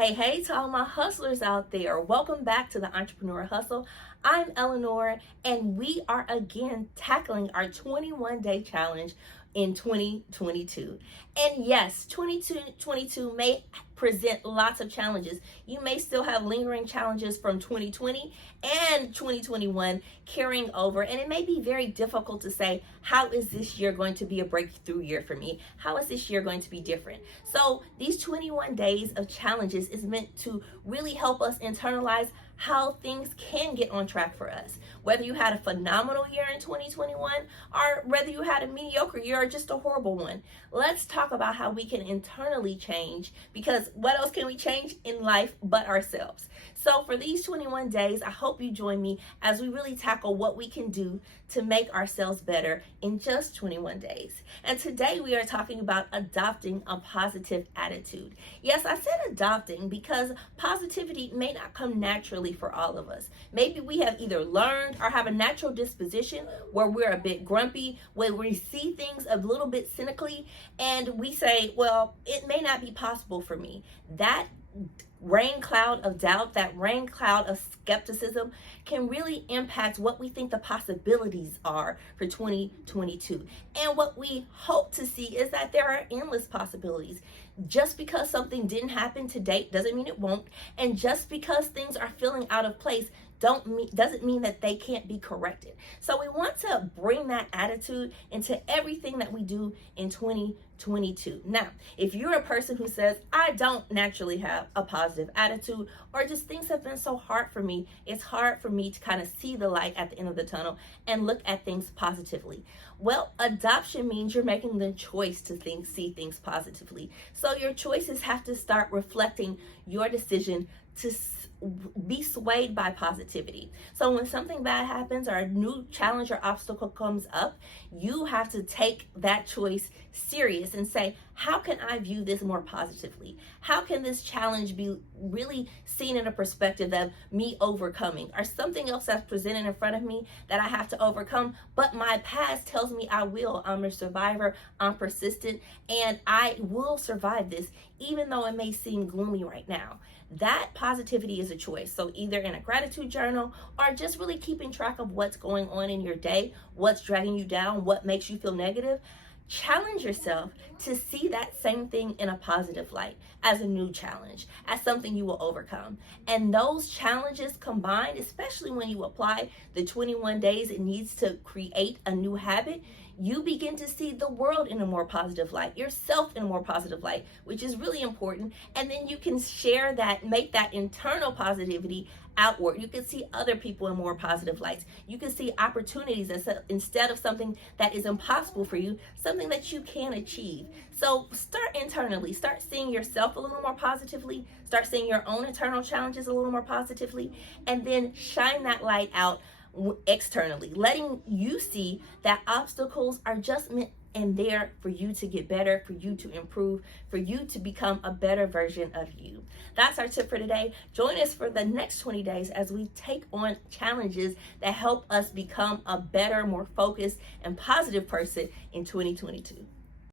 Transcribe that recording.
Hey, to all my hustlers out there. Welcome back to the Entrepreneur Hustle. I'm Eleanor, and we are again tackling our 21-day challenge in 2022. And yes, 2022 may present lots of challenges. You may still have lingering challenges from 2020 and 2021 carrying over, and it may be very difficult to say, how is this year going to be a breakthrough year for me? How is this year going to be different? So these 21 days of challenges is meant to really help us internalize how things can get on track for us. Whether you had a phenomenal year in 2021 or whether you had a mediocre year or just a horrible one, let's talk about how we can internally change, because what else can we change in life but ourselves? So for these 21 days, I hope you join me as we really tackle what we can do to make ourselves better in just 21 days. And today we are talking about adopting a positive attitude. Yes, I said adopting because positivity may not come naturally for all of us. Maybe we have either learned or have a natural disposition where we're a bit grumpy, where we see things a little bit cynically, and we say, well, it may not be possible for me. That rain cloud of doubt, that rain cloud of skepticism can really impact what we think the possibilities are for 2022. And what we hope to see is that there are endless possibilities. Just because something didn't happen to date doesn't mean it won't. And just because things are feeling out of place doesn't mean that they can't be corrected. So we want to bring that attitude into everything that we do in 2022. Now, if you're a person who says, I don't naturally have a positive attitude, or just things have been so hard for me, it's hard for me to kind of see the light at the end of the tunnel and look at things positively. Well, adoption means you're making the choice to see things positively. So your choices have to start reflecting your decision to be swayed by positivity. So when something bad happens or a new challenge or obstacle comes up, you have to take that choice serious and say, how can I view this more positively? How can this challenge be really seen in a perspective of me overcoming, or something else that's presented in front of me that I have to overcome, but my past tells me I will. I'm a survivor, I'm persistent, and I will survive this, even though it may seem gloomy right now. That positivity is a choice. So either in a gratitude journal or just really keeping track of what's going on in your day, what's dragging you down, what makes you feel negative. Challenge yourself to see that same thing in a positive light, as a new challenge, as something you will overcome. And those challenges combined, especially when you apply the 21 days it needs to create a new habit, you begin to see the world in a more positive light, yourself in a more positive light, which is really important. And then you can share that, make that internal positivity outward. You can see other people in more positive lights. You can see opportunities instead of something that is impossible for you, something that you can achieve. So start internally, start seeing yourself a little more positively, start seeing your own internal challenges a little more positively, and then shine that light out externally, letting you see that obstacles are just meant and there for you to get better, for you to improve, for you to become a better version of you. That's our tip for today. Join us for the next 20 days as we take on challenges that help us become a better, more focused, and positive person in 2022.